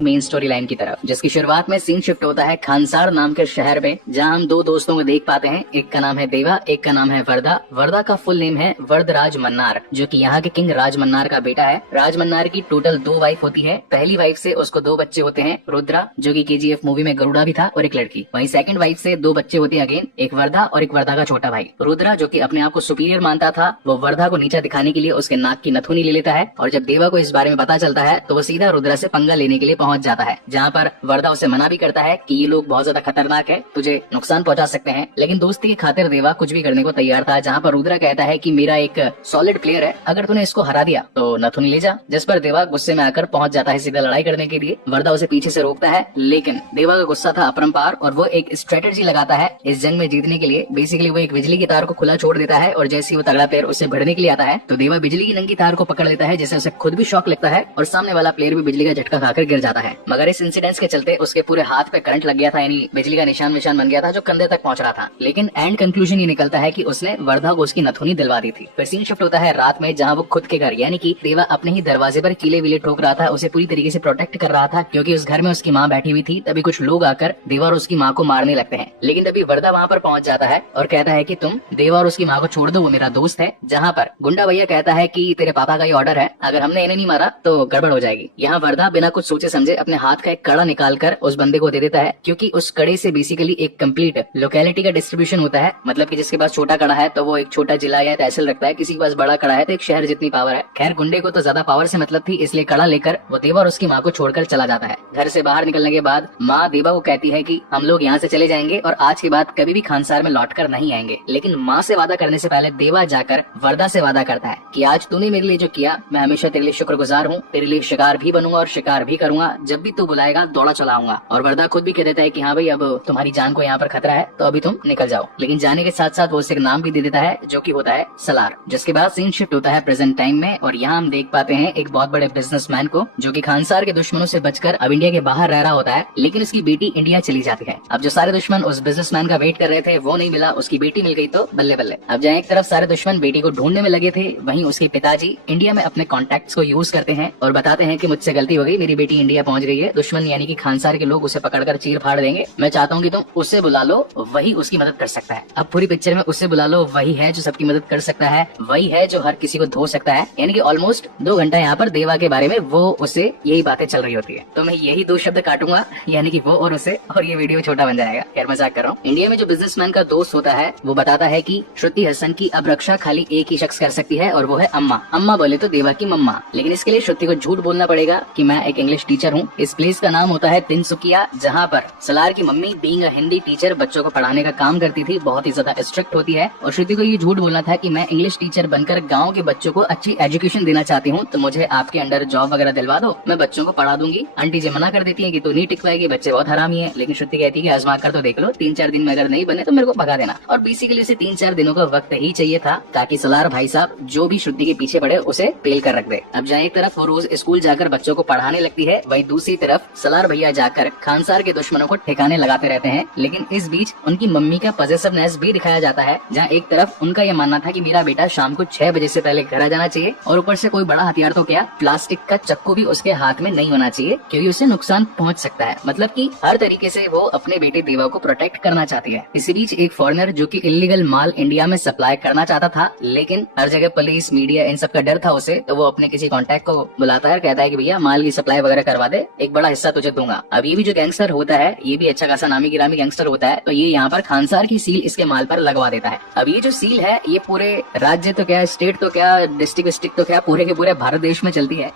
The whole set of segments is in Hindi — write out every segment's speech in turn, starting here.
मेन स्टोरी लाइन की तरफ, जिसकी शुरुआत में सीन शिफ्ट होता है खानसार नाम के शहर में, जहां हम दो दोस्तों को देख पाते हैं। एक का नाम है देवा, एक का नाम है वर्दा। वर्दा का फुल नेम है वरदराज मन्नार, जो कि यहाँ के किंग राज मन्नार का बेटा है। राज मन्नार की टोटल 2 वाइफ होती है। पहली वाइफ से उसको 2 बच्चे होते हैं, रुद्रा जो कि KGF मूवी में गरुड़ा भी था, और एक लड़की। वहीं सेकंड वाइफ से 2 बच्चे होते हैं अगेन, एक वर्दा और एक वर्दा का छोटा भाई। रुद्रा जो कि अपने आप को सुपीरियर मानता था, वो वर्दा को नीचा दिखाने के लिए उसके नाक की नथुनी ले लेता है, और जब देवा को इस बारे में पता चलता है तो वो सीधा रुद्रा से पंगा लेने के लिए पहुंच जाता है, जहाँ पर वर्दा उसे मना भी करता है कि ये लोग बहुत ज्यादा खतरनाक है, तुझे नुकसान पहुंचा सकते हैं। लेकिन दोस्ती की खातिर देवा कुछ भी करने को तैयार था, जहाँ पर रुद्रा कहता है कि मेरा एक सॉलिड प्लेयर है, अगर तूने इसको हरा दिया तो नथुनी ले जा। जिस पर देवा गुस्से में आकर पहुंच जाता है सीधा लड़ाई करने के लिए। वर्दा उसे पीछे से रोकता है, लेकिन देवा का गुस्सा था अपरंपार और वो एक स्ट्रेटेजी लगाता है इस जंग में जीतने के लिए। बेसिकली वो एक बिजली की तार को खुला छोड़ देता है, और जैसे ही वो तगड़ा प्लेयर उससे भिड़ने के लिए आता है तो देवा बिजली की नंगी तार को पकड़ लेता है, जिससे उसे खुद भी शॉक लगता है और सामने वाला प्लेयर भी बिजली का झटका खाकर गिर जाता है। मगर इस इंसिडेंट के चलते उसके पूरे हाथ पे करंट लग गया था, यानी बिजली का निशान बन गया था जो कंधे तक पहुंच रहा था। लेकिन एंड कंक्लूजन ये निकलता है कि उसने वर्धा को उसकी नथुनी दिलवा दी थी। फिर सीन शिफ्ट होता है रात में, जहां वो खुद के घर यानी कि देवा अपने ही दरवाजे पर कीले विले ठोक रहा था, उसे पूरी तरीके से प्रोटेक्ट कर रहा था, क्योंकि उस घर में उसकी माँ बैठी हुई थी। तभी कुछ लोग आकर देवा और उसकी माँ को मारने लगते हैं, लेकिन तभी वर्धा वहाँ पर पहुंच जाता है और कहता है कि तुम देवा और उसकी माँ को छोड़ दो, वो मेरा दोस्त है। जहाँ पर गुंडा भैया कहता है कि तेरे पापा का ये ऑर्डर है, अगर हमने इन्हें नहीं मारा तो गड़बड़ हो जाएगी। यहाँ वर्धा बिना कुछ सोचे समझे अपने हाथ का एक कड़ा निकाल कर उस बंदे को दे देता है, क्योंकि उस कड़े से बेसिकली एक कंप्लीट लोकेलिटी का डिस्ट्रीब्यूशन होता है। मतलब कि जिसके पास छोटा कड़ा है तो वो एक छोटा जिला या तहसील रखता है, किसी के पास बड़ा कड़ा है तो एक शहर जितनी पावर है। खैर गुंडे को तो ज्यादा पावर से मतलब थी, इसलिए कड़ा लेकर वो देवा और उसकी माँ को छोड़कर चला जाता है। घर से बाहर निकलने के बाद माँ देवा को कहती है कि हम लोग यहाँ से चले जाएंगे और आज के बाद कभी भी खानसार में लौट कर नहीं आएंगे। लेकिन माँ से वादा करने से पहले देवा जाकर वर्दा से वादा करता है कि आज तूने मेरे लिए जो किया मैं हमेशा तेरे लिए शुक्रगुजार हूँ, तेरे लिए शिकार भी बनूंगा और शिकार भी करूंगा, जब भी तू बुलाएगा दौड़ा चलाऊंगा। और वर्दा खुद भी कह देता है कि हाँ भाई अब तुम्हारी जान को यहाँ पर खतरा है तो अभी तुम निकल जाओ। लेकिन जाने के साथ साथ वो उसे एक नाम भी दे देता है जो कि होता है सलार। जिसके बाद सीन शिफ्ट होता है प्रेजेंट टाइम में, और यहाँ हम देख पाते हैं एक बहुत बड़े बिजनेसमैन को जो कि खानसार के दुश्मनों से बचकर अब इंडिया के बाहर रह रहा होता है, लेकिन उसकी बेटी इंडिया चली जाती है। अब जो सारे दुश्मन उस बिजनेसमैन का वेट कर रहे थे वो नहीं मिला, उसकी बेटी मिल गई तो बल्ले बल्ले। अब जहाँ एक तरफ सारे दुश्मन बेटी को ढूंढने में लगे थे, वहीं उसके पिताजी इंडिया में अपने कॉन्टेक्ट्स को यूज करते हैं और बताते हैं कि मुझसे गलती हो गई, मेरी बेटी इंडिया पहुंच गई है, दुश्मन यानी कि खानसार के लोग उसे पकड़कर चीर फाड़ देंगे, मैं चाहता हूँ कि तुम उससे बुला लो, वही उसकी मदद कर सकता है। अब पूरी पिक्चर में उससे बुला लो वही है जो सबकी मदद कर सकता है, वही है जो हर किसी को धो सकता है। यानी कि ऑलमोस्ट 2 घंटा यहाँ पर देवा के बारे में वो उसे यही बातें चल रही होती है। तो मैं यही 2 शब्द काटूंगा, यानी कि वो और उसे, और ये वीडियो छोटा बन जाएगा। खैर मजाक कर रहा हूँ। इंडिया में जो बिजनेसमैन का दोस्त होता है वो बताता है कि श्रुति हसन की अब रक्षा खाली एक ही शख्स कर सकती है और वो है अम्मा। अम्मा बोले तो देवा की मम्मा, लेकिन इसके लिए श्रुति को झूठ बोलना पड़ेगा कि मैं एक इंग्लिश टीचर हूँ। इस प्लेस का नाम होता है तिनसुकिया, जहाँ पर सलार की mummy being a Hindi teacher बच्चों को पढ़ाने का काम करती थी, बहुत ही ज्यादा स्ट्रिक्ट होती है। और श्रुति को ये झूठ बोलना था कि मैं इंग्लिश टीचर बनकर गाँव के बच्चों को अच्छी एजुकेशन देना चाहती हूँ, तो मुझे आपके अंडर जॉब वगैरह दिलवा दो, मैं बच्चों को पढ़ा दूंगी। आंटी जी मना कर देती है कि तू नहीं टिक पाएगी, बच्चे बहुत हरामी है, लेकिन श्रुति कहती है कि आजमा कर तो देख लो, 3-4 दिन में अगर नहीं बने तो मेरे को भगा देना। और बेसिकली उसे 3-4 दिनों का वक्त ही चाहिए था ताकि सलार भाई साहब जो भी श्रुति के पीछे पड़े उसे पेल कर रख दे। अब जहाँ एक तरफ वो रोज स्कूल जाकर बच्चों को पढ़ाने लगती है, वहीं दूसरी तरफ सलार भैया जाकर खानसार के दुश्मनों को ठिकाने लगाते रहते हैं। लेकिन इस बीच उनकी मम्मी का पॉसेसिवनेस भी दिखाया जाता है, जहाँ एक तरफ उनका यह मानना था कि मेरा बेटा शाम को 6 बजे से पहले घर आ जाना चाहिए, और ऊपर से कोई बड़ा हथियार तो क्या प्लास्टिक का चक्कू भी उसके हाथ में नहीं होना चाहिए, क्योंकि उसे नुकसान पहुंच सकता है। मतलब कि हर तरीके से वो अपने बेटे देवा को प्रोटेक्ट करना चाहती है। इसी बीच एक फॉरेनर जो कि इलीगल माल इंडिया में सप्लाई करना चाहता था, लेकिन हर जगह पुलिस मीडिया इन सब का डर था उसे, तो वो अपने किसी कॉन्टैक्ट को बुलाता है, कहता है कि भैया माल की सप्लाई वगैरह करवा दे, एक बड़ा हिस्सा तुझे दूंगा। अब ये भी जो गैंगस्टर होता है ये भी अच्छा खासा नामी गिरामी गैंगस्टर होता है, तो ये यहाँ पर खानसार की सील इसके माल पर लगवा देता है। अब ये जो सील है ये पूरे राज्य तो क्या, स्टेट तो क्या, डिस्ट्रिक्ट तो क्या, पूरे के पूरे भारत देश में चलती है।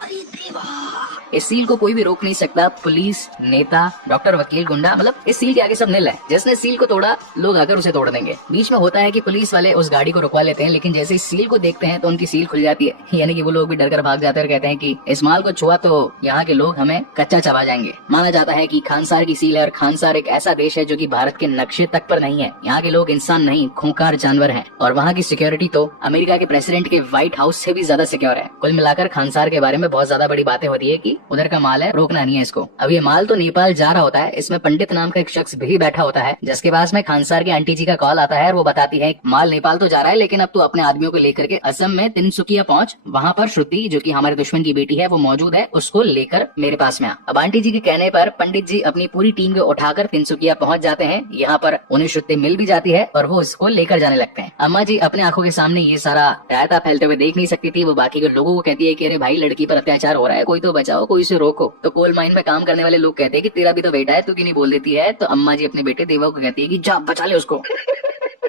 इस सील को कोई भी रोक नहीं सकता, पुलिस, नेता, डॉक्टर, वकील, गुंडा, मतलब इस सील के आगे सब नील है। जिसने सील को तोड़ा लोग आकर उसे तोड़ देंगे। बीच में होता है कि पुलिस वाले उस गाड़ी को रुकवा लेते हैं, लेकिन जैसे इस सील को देखते हैं तो उनकी सील खुल जाती है, यानी कि वो लोग भी डर कर भाग जाते हैं और कहते हैं कि इस माल को छुआ तो यहाँ के लोग हमें कच्चा चबा जाएंगे। माना जाता है कि खानसार की सील है, और खानसार एक ऐसा देश है जो कि भारत के नक्शे तक पर नहीं है। यहाँ के लोग इंसान नहीं खूंखार जानवर हैं, और वहाँ की सिक्योरिटी तो अमेरिका के प्रेसिडेंट के व्हाइट हाउस से भी ज्यादा सिक्योर है। कुल मिलाकर खानसार के बारे में बहुत ज्यादा बड़ी बातें होती है कि उधर का माल है, रोकना नहीं है इसको। अब ये माल तो नेपाल जा रहा होता है, इसमें पंडित नाम का एक शख्स भी बैठा होता है, जिसके पास में खानसार की आंटी जी का कॉल आता है और वो बताती है माल नेपाल तो जा रहा है, लेकिन अब तू अपने आदमियों को लेकर के असम में तिनसुकिया पहुंच, वहाँ पर श्रुति जो कि हमारे दुश्मन की बेटी है वो मौजूद है, उसको लेकर मेरे पास में आ। अब आंटी जी के कहने पर पंडित जी अपनी पूरी टीम को उठाकर तिनसुकिया पहुंच जाते हैं। यहाँ पर उन्हें श्रुति मिल भी जाती है और वो उसको लेकर जाने लगते हैं। अम्मा जी अपने आंखों के सामने ये सारा रायता फैलते हुए देख नहीं सकती थी, वो बाकी के लोगों को कहती है कि अरे भाई लड़की पर अत्याचार हो रहा है, कोई तो बचाओ, कोई से रोको। तो कोल माइन में काम करने वाले लोग कहते हैं कि तेरा भी तो बेटा है, तू क्यों नहीं बोल देती है। तो अम्मा जी अपने बेटे देवा को कहती है कि जा बचा ले उसको।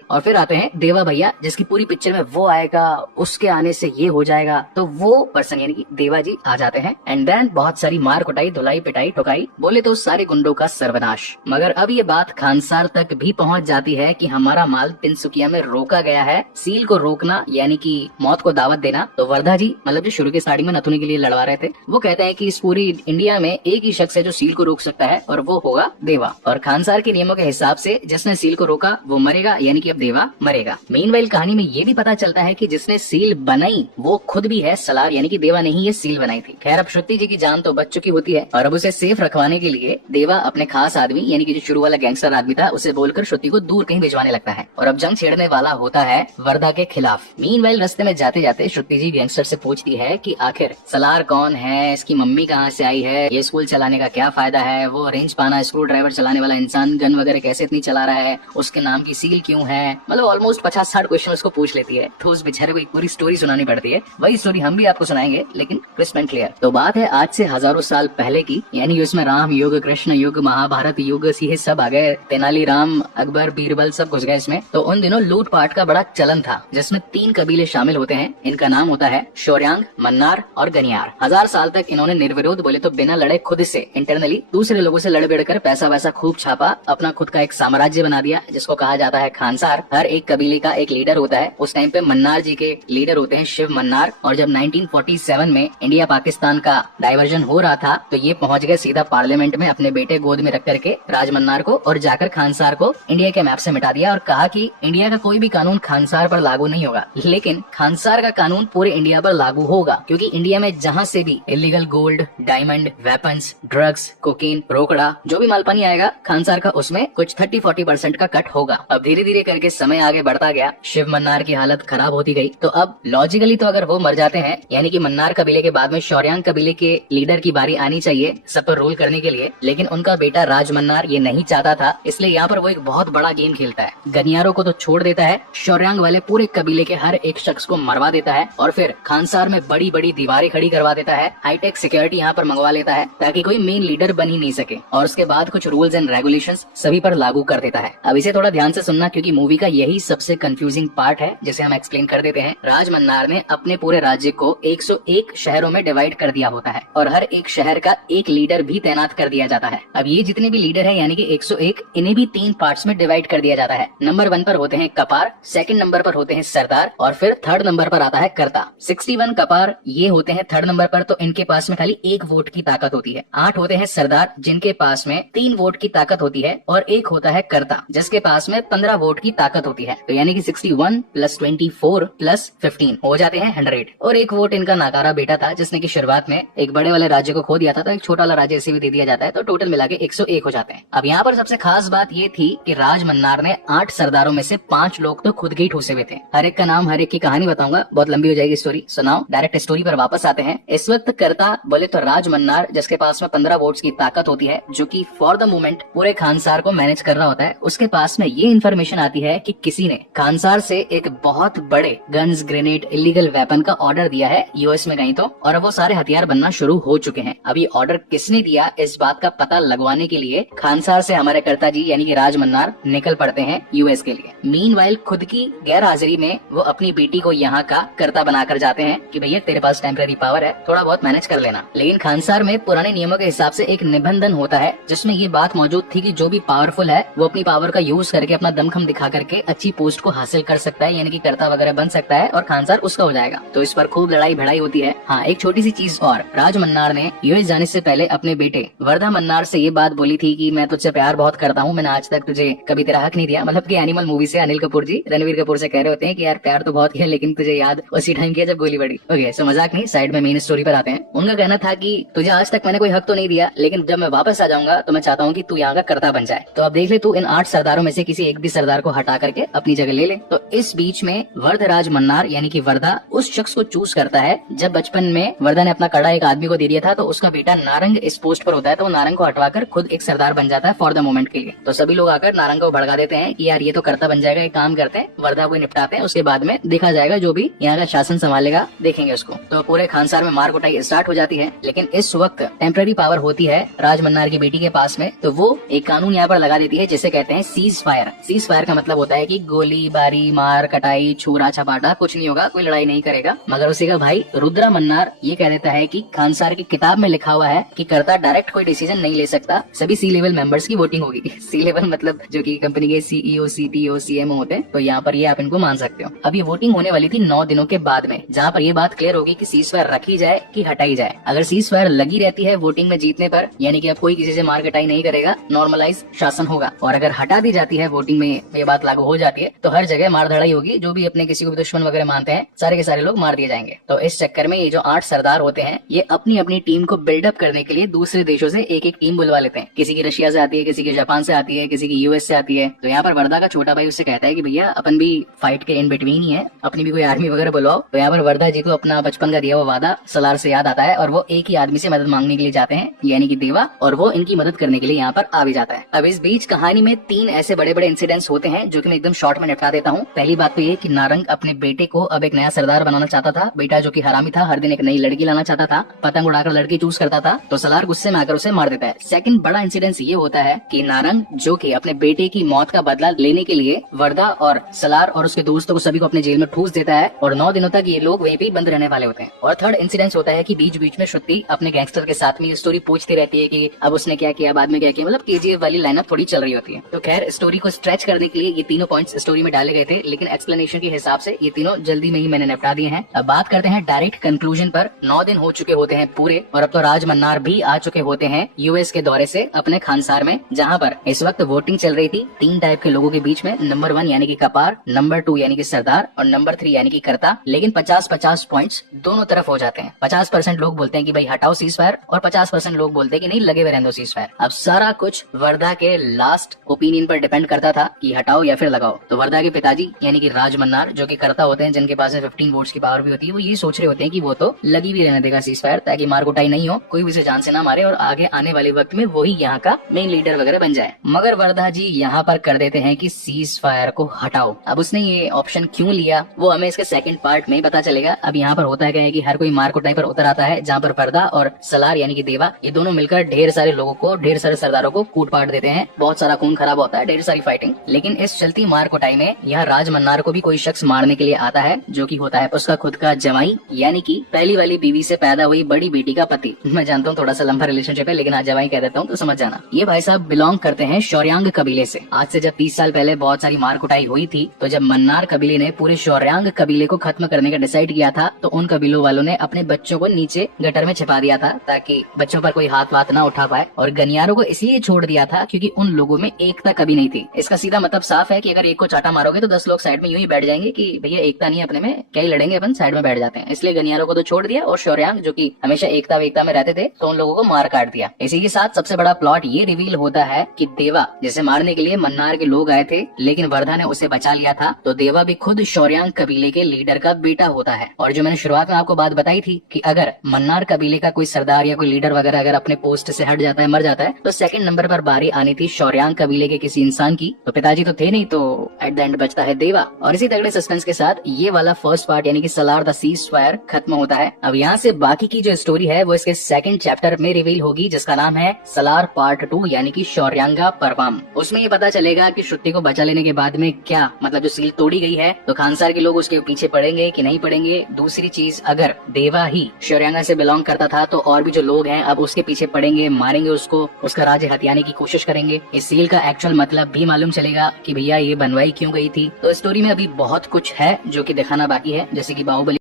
और फिर आते हैं देवा भैया, जिसकी पूरी पिक्चर में वो आएगा, उसके आने से ये हो जाएगा, तो वो पर्सन यानी कि देवा जी आ जाते हैं। एंड देन बहुत सारी मार कुटाई, धुलाई पिटाई ठुकाई, बोले तो सारे गुंडों का सर्वनाश। मगर अब ये बात खानसार तक भी पहुंच जाती है कि हमारा माल तिनसुकिया में रोका गया है। सील को रोकना यानी कि मौत को दावत देना। तो वर्धा जी मतलब जो शुरू के स्टार्टिंग में नथुनी के लिए लड़वा रहे थे, वो कहते हैं कि इस पूरी इंडिया में एक ही शख्स है जो सील को रोक सकता है और वो होगा देवा। और खानसार के नियमों के हिसाब से जिसने सील को रोका वो मरेगा, यानी कि देवा मरेगा। मीनवाइल कहानी में ये भी पता चलता है कि जिसने सील बनाई वो खुद भी है सलार, यानी कि देवा ने ही ये सील बनाई थी। खैर अब श्रुति जी की जान तो बच चुकी होती है और अब उसे सेफ रखवाने के लिए देवा अपने खास आदमी यानी कि जो शुरू वाला गैंगस्टर आदमी था उसे बोलकर श्रुति को दूर कहीं भिजवाने लगता है और अब जंग छेड़ने वाला होता है वर्धा के खिलाफ। मीनवाइल रास्ते में जाते जाते श्रुति जी गैंगस्टर से पूछती है कि आखिर सलार कौन है, इसकी मम्मी कहाँ से आई है, ये स्कूल चलाने का क्या फायदा है, वो रेंज पाना स्क्रू ड्राइवर चलाने वाला इंसान गन वगैरह कैसे इतनी चला रहा है, उसके नाम की सील क्यों है। मतलब ऑलमोस्ट 50-60 क्वेश्चन उसको पूछ लेती है। तो उस बेचारे को एक पूरी स्टोरी सुनानी पड़ती है। वही स्टोरी हम भी आपको सुनाएंगे लेकिन क्रिस्प एंड क्लियर। तो बात है आज से हजारों साल पहले की, यानी उसमें राम युग, कृष्ण युग, महाभारत युग सी सब आ गए, तेनाली राम, अकबर, बीरबल सब घुस गए इसमें। तो उन दिनों लूटपाट का बड़ा चलन था जिसमें 3 कबीले शामिल होते हैं। इनका नाम होता है शौर्यांग, मन्नार और गनियार। 1000 साल तक इन्होंने निर्विरोध बोले तो बिना लड़े खुद से इंटरनली दूसरे लोगों से लड़ भिड़ कर पैसा वैसा खूब छापा, अपना खुद का एक साम्राज्य बना दिया जिसको कहा जाता है खानसार। हर एक कबीले का एक लीडर होता है। उस टाइम पे मन्नार जी के लीडर होते हैं शिव मन्नार। और जब 1947 में इंडिया पाकिस्तान का डाइवर्जन हो रहा था तो ये पहुंच गए सीधा पार्लियामेंट में अपने बेटे गोद में रख करके राज मन्नार को, और जाकर खानसार को इंडिया के मैप से मिटा दिया और कहा कि इंडिया का कोई भी कानून खानसार पर लागू नहीं होगा, लेकिन खानसार का कानून पूरे इंडिया पर लागू होगा, क्योंकि इंडिया में जहाँ से भी illegal gold, diamond, weapons, drugs, cocaine, रोकड़ा जो भी माल पानी आएगा खानसार का उसमें कुछ 30-40% का कट होगा। अब धीरे धीरे करके समय आगे बढ़ता गया, शिव मन्नार की हालत खराब होती गई। तो अब लॉजिकली तो अगर वो मर जाते हैं, यानी कि मन्नार कबीले के बाद में शौर्यांग कबीले के लीडर की बारी आनी चाहिए सब पर रूल करने के लिए, लेकिन उनका बेटा राज मन्नार ये नहीं चाहता था। इसलिए यहाँ पर वो एक बहुत बड़ा गेम खेलता है। गनियारों को तो छोड़ देता है, शौर्यांग वाले पूरे कबीले के हर एक शख्स को मरवा देता है और फिर खानसार में बड़ी बड़ी दीवारें खड़ी करवा देता है, हाईटेक सिक्योरिटी यहाँ पर मंगवा लेता है ताकि कोई मेन लीडर बन ही नहीं सके, और उसके बाद कुछ रूल्स एंड रेगुलेशंस सभी पर लागू कर देता है। अब इसे थोड़ा ध्यान से सुनना क्योंकि मूवी का यही सबसे कंफ्यूजिंग पार्ट है जिसे हम एक्सप्लेन कर देते हैं। राज मन्नार ने अपने पूरे राज्य को 101 शहरों में डिवाइड कर दिया होता है और हर एक शहर का एक लीडर भी तैनात कर दिया जाता है। अब ये जितने भी लीडर है यानी कि 101, इन्हें भी 3 पार्ट्स में डिवाइड कर दिया जाता है। नंबर 1 पर होते हैं कपार, सेकंड नंबर पर होते हैं सरदार और फिर थर्ड नंबर पर आता है कर्ता। 61 कपार ये होते हैं थर्ड नंबर पर, तो इनके पास में खाली 1 वोट की ताकत होती है। 8 होते हैं सरदार जिनके पास में 3 वोट की ताकत होती है और 1 होता है कर्ता जिसके पास में 15 वोट की ताकत होती है। तो यानी कि 61 + 24 + 15 हो जाते हैं 100। और 1 वोट इनका नाकारा बेटा था जिसने की शुरुआत में एक बड़े वाले राज्य को खो दिया था, तो एक छोटा वाला राज्य इसे भी दे दिया जाता है, तो टोटल मिला के 101 हो जाते हैं। अब यहाँ पर सबसे खास बात ये थी कि राज मन्नार ने 8 सरदारों में से 5 लोग तो खुद के ही ठूसे हुए थे। हर एक का नाम, हर एक की कहानी बताऊंगा, बहुत लंबी हो जाएगी स्टोरी। सुनाओ डायरेक्ट स्टोरी पर वापस आते हैं। इस वक्त कर्ता बोले तो राज मन्नार जिसके पास में 15 वोट्स की ताकत होती है, जो कि फॉर द मोमेंट पूरे खानसार को मैनेज कर रहा होता है। उसके पास में ये इन्फॉर्मेशन आती है कि किसी ने खानसार से एक बहुत बड़े गन्स, ग्रेनेड, इलीगल वेपन का ऑर्डर दिया है यूएस में कहीं तो, और अब वो सारे हथियार बनना शुरू हो चुके हैं। अब ये ऑर्डर किसने दिया इस बात का पता लगवाने के लिए खानसार से हमारे कर्ता जी यानी कि राज मन्नार निकल पड़ते हैं यूएस के लिए। मीनवाइल खुद की गैर हाजिरी में वो अपनी बेटी को यहाँ का कर्ता बनाकर जाते हैं कि भैया तेरे पास टेम्पररी पावर है, थोड़ा बहुत मैनेज कर लेना। लेकिन खानसार में पुराने नियमों के हिसाब से एक निबंधन होता है जिसमें ये बात मौजूद थी कि जो भी पावरफुल है वो अपनी पावर का यूज करके अपना दमखम दिखा करके अच्छी पोस्ट को हासिल कर सकता है, यानी कि कर्ता वगैरह बन सकता है और खानसार उसका हो जाएगा। तो इस पर खूब लड़ाई भड़ाई होती है। हाँ, एक छोटी सी चीज और, राज मन्नार ने यूएस जाने से पहले अपने बेटे वर्धा मन्नार से ये बात बोली थी कि मैं तुझसे प्यार बहुत करता हूँ, मैंने आज तक तुझे कभी तेरा हक नहीं दिया। मतलब कि एनिमल मूवी से अनिल कपूर जी रणवीर कपूर से कह रहे होते हैं कि यार प्यार तो बहुत किया, लेकिन तुझे याद उसी टाइम किया जब गोली पड़ी। ओके, सो मजाक नहीं, साइड में मेन स्टोरी पर आते हैं। उनका कहना था कि तुझे आज तक मैंने कोई हक तो नहीं दिया, लेकिन जब मैं वापस आ जाऊंगा तो मैं चाहता हूँ कि तू यहाँ का कर्ता बन जाए। तो अब देख ले, तू इन 8 सरदारों में से किसी एक भी सरदार को हटा करके अपनी जगह ले ले। तो इस बीच में वर्धराज मन्नार यानी कि वर्धा उस शख्स को चूज करता है। जब बचपन में वर्धा ने अपना कड़ा एक आदमी को दे दिया था, तो उसका बेटा नारंग इस पोस्ट पर होता है, तो वो नारंग को हटवाकर खुद एक सरदार बन जाता है फॉर द मोमेंट के लिए। तो सभी लोग आकर नारंग को भड़का देते हैं कि यार ये तो कर्ता बन जाएगा, एक काम करते हैं वर्धा को निपटाते हैं, उसके बाद में देखा जाएगा, जो भी यहाँ का शासन संभालेगा देखेंगे उसको। तो पूरे खानसार में मार कुटाई स्टार्ट हो जाती है। लेकिन इस वक्त टेम्पररी पावर होती है राज मन्नार की बेटी के पास में, तो वो एक कानून यहाँ पर लगा देती है जिसे कहते हैं सीज फायर। सीज फायर का मतलब होता है कि गोली बारी, मार कटाई, छूरा छपाटा कुछ नहीं होगा, कोई लड़ाई नहीं करेगा। मगर उसी का भाई रुद्रा मन्नार ये कह देता है कि खानसार की किताब में लिखा हुआ है कि कर्ता डायरेक्ट कोई डिसीजन नहीं ले सकता, सभी सी लेवल मेंबर्स की वोटिंग होगी। सी लेवल मतलब जो कि कंपनी के सीईओ, सीटीओ, सीएमओ होते हैं, तो यहाँ पर ये आप इनको मान सकते हो। अब ये वोटिंग होने वाली थी 9 दिनों के बाद में, जहाँ पर ये बात क्लियर होगी कि सीज फायर रखी जाए कि हटाई जाए। अगर सीज फायर लगी रहती है वोटिंग में जीतने पर, यानी कि अब कोई किसी से मार कटाई नहीं करेगा, नॉर्मलाइज शासन होगा। और अगर हटा दी जाती है वोटिंग में ये बात लागू हो जाती है, तो हर जगह मार धड़ाई होगी, जो भी अपने किसी को भी दुश्मन वगैरह मानते हैं सारे के सारे लोग मार दिए जाएंगे। तो इस चक्कर में ये जो 8 सरदार होते हैं, ये अपनी अपनी टीम को बिल्डअप करने के लिए दूसरे देशों से एक एक टीम बुलवा लेते हैं। किसी की रशिया से आती है, किसी की जापान से आती है, किसी की यूएस से आती है। तो यहाँ पर वर्धा का छोटा भाई उससे कहता है कि भैया अपन भी फाइट के इन बिटवीन ही है, अपनी भी कोई आर्मी वगैरह बुलवाओ। तो यहाँ पर वर्धा जी को अपना बचपन का दिया हुआ वादा सलार से याद आता है, और वो एक ही आदमी से मदद मांगने के लिए जाते हैं, यानी कि देवा, और वो इनकी मदद करने के लिए यहाँ पर आ भी जाता है। अब इस बीच कहानी में 3 ऐसे बड़े बड़े इंसिडेंट्स होते हैं जो कि मैं एकदम शॉर्ट में निपटा देता हूँ। पहली बात तो ये कि नारंग अपने बेटे को अब एक नया सरदार बनाना चाहता था। बेटा जो कि हरामी था, हर दिन एक नई लड़की लाना चाहता था, पतंग उड़ाकर लड़की चूज करता था, तो सलार गुस्से में आकर उसे मार देता है। सेकंड बड़ा इंसिडेंस ये होता है कि नारंग जो कि अपने बेटे की मौत का बदला लेने के लिए वर्धा और सलार और उसके दोस्तों को सभी को अपने जेल में ठूस देता है, और 9 दिनों तक ये लोग वहीं पे बंद रहने वाले होते हैं। और थर्ड इंसिडेंस होता है कि बीच बीच में श्रुति अपने गैंगस्टर के साथ में ये स्टोरी पूछती रहती है कि अब उसने क्या किया, बाद में क्या किया, मतलब केजीएफ वाली लाइनअप थोड़ी चल रही होती है। तो खैर, स्टोरी को स्ट्रेच करने के लिए ये तीनों पॉइंट्स स्टोरी में डाले गए थे, लेकिन एक्सप्लेनेशन के हिसाब से ये तीनों जल्दी में ही मैंने निपटा दिए हैं। अब बात करते हैं डायरेक्ट कंक्लूजन पर। 9 दिन हो चुके होते हैं पूरे, और अब तो राज मन्नार भी आ चुके होते हैं यूएस के दौरे से अपने खानसार में, जहाँ पर इस वक्त वोटिंग चल रही थी 3 टाइप के लोगों के बीच में। नंबर 1 यानी कि कपार, नंबर 2 यानी कि सरदार, और नंबर 3 यानी कि कर्ता। लेकिन 50-50 पॉइंट्स दोनों तरफ हो जाते हैं। 50% लोग बोलते हैं कि भाई हटाओ सीज फायर, और 50% लोग बोलते हैं कि नहीं, लगे हुए रहने दो सीज फायर। अब सारा कुछ वर्धा के लास्ट ओपिनियन पर डिपेंड करता था कि हटाओ या फिर लगाओ। तो वर्धा के पिताजी यानी कि राज मन्नार, जो कि कर्ता होते हैं, जिनके पास 15 वोट्स की पावर भी होती है, वो ये सोच रहे होते हैं कि वो तो लगी भी रहने देगा सीज फायर, ताकि मार कुटाई नहीं हो, कोई भी उसे जान से ना मारे, और आगे आने वाले वक्त में वही यहाँ का मेन लीडर वगैरह बन जाए। मगर वर्धा जी यहाँ पर कर देते हैं कि सीज फायर को हटाओ। अब उसने ये ऑप्शन क्यों लिया वो हमें इसके सेकंड पार्ट में पता चलेगा। अब यहाँ पर होता है कि हर कोई मार कुटाई पर उतर आता है, जहाँ पर वर्धा और सलार यानी कि देवा, ये दोनों मिलकर ढेर सारे लोगों को, ढेर सारे सरदारों को कूट पाट देते हैं। बहुत सारा खून खराब होता है, ढेर सारी फाइटिंग। लेकिन इस चलती मार कुटाई में यहाँ राज मन्नार को भी कोई शख्स मारने के लिए आता है, जो कि होता है उसका खुद का जवाई, यानी कि पहली वाली बीवी से पैदा हुई बड़ी बेटी का पति। मैं जानता हूँ थोड़ा सा लंबा रिलेशनशिप है, लेकिन आज जवाई कह देता हूँ तो समझ जाना। ये भाई साहब बिलोंग करते हैं शौर्यांग कबीले से। आज से जब 30 साल पहले बहुत सारी मार कुटाई हुई थी, तो जब मन्नार कबीले ने पूरे शौर्यांग कबीले को खत्म करने का डिसाइड किया था, तो उन कबीलों वालों ने अपने बच्चों को नीचे गटर में छिपा दिया था, ताकि बच्चों पर कोई हाथ वाथ ना उठा पाए। और गनियारों को इसलिए छोड़ दिया था क्योंकि उन लोगों में एकता कभी नहीं थी। इसका सीधा मतलब साफ है कि अगर एक को चाटा मारोगे तो 10 लोग साइड में यूं ही बैठ जाएंगे कि भैया एकता नहीं है अपने में, क्या ही लड़ेंगे, अपन साइड में बैठ जाते हैं। इसलिए गनियारों को तो छोड़ दिया, और शौर्यांग जो कि हमेशा एकता वेकता में रहते थे, तो उन लोगों को मार काट दिया। इसी के साथ सबसे बड़ा प्लॉट ये रिवील होता है कि देवा, जिसे मारने के लिए मन्नार के लोग आए थे, लेकिन वर्धा ने उसे बचा लिया था, तो देवा भी खुद शौर्यांग कबीले के लीडर का बेटा होता है। और जो मैंने शुरुआत में आपको बात बताई थी कि अगर मन्नार कबीले का कोई सरदार या कोई लीडर वगैरह अगर अपने पोस्ट से हट जाता है, मर जाता है, तो सेकंड नंबर पर बारी आनी थी शौर्यांग कबीले के किसी इंसान की। तो पिताजी तो थे नहीं, तो एट द एंड बचता है देवा। और इसी तगड़े सस्पेंस के साथ ये वाला फर्स्ट पार्ट यानी कि सलार द सीज फायर खत्म होता है। अब यहाँ से बाकी की जो स्टोरी है वो इसके सेकंड चैप्टर में रिवील होगी, जिसका नाम है सलार पार्ट 2 यानी कि शौर्यांगा परवाम। उसमें ये पता चलेगा कि श्रुति को बचा लेने के बाद में क्या मतलब जो सील तोड़ी गई है, तो खानसार के लोग उसके पीछे पड़ेंगे कि नहीं पड़ेंगे। दूसरी चीज, अगर देवा ही शौर्यांगा से बिलोंग करता था, तो और भी जो लोग हैं अब उसके पीछे पड़ेंगे, मारेंगे उसको, उसका राज्य हथियाने की कोशिश करेंगे। इस सील का एक्चुअल मतलब भी मालूम चलेगा कि भैया किया, ये बनवाई क्यों गई थी। तो स्टोरी में अभी बहुत कुछ है जो कि दिखाना बाकी है, जैसे कि बाहुबली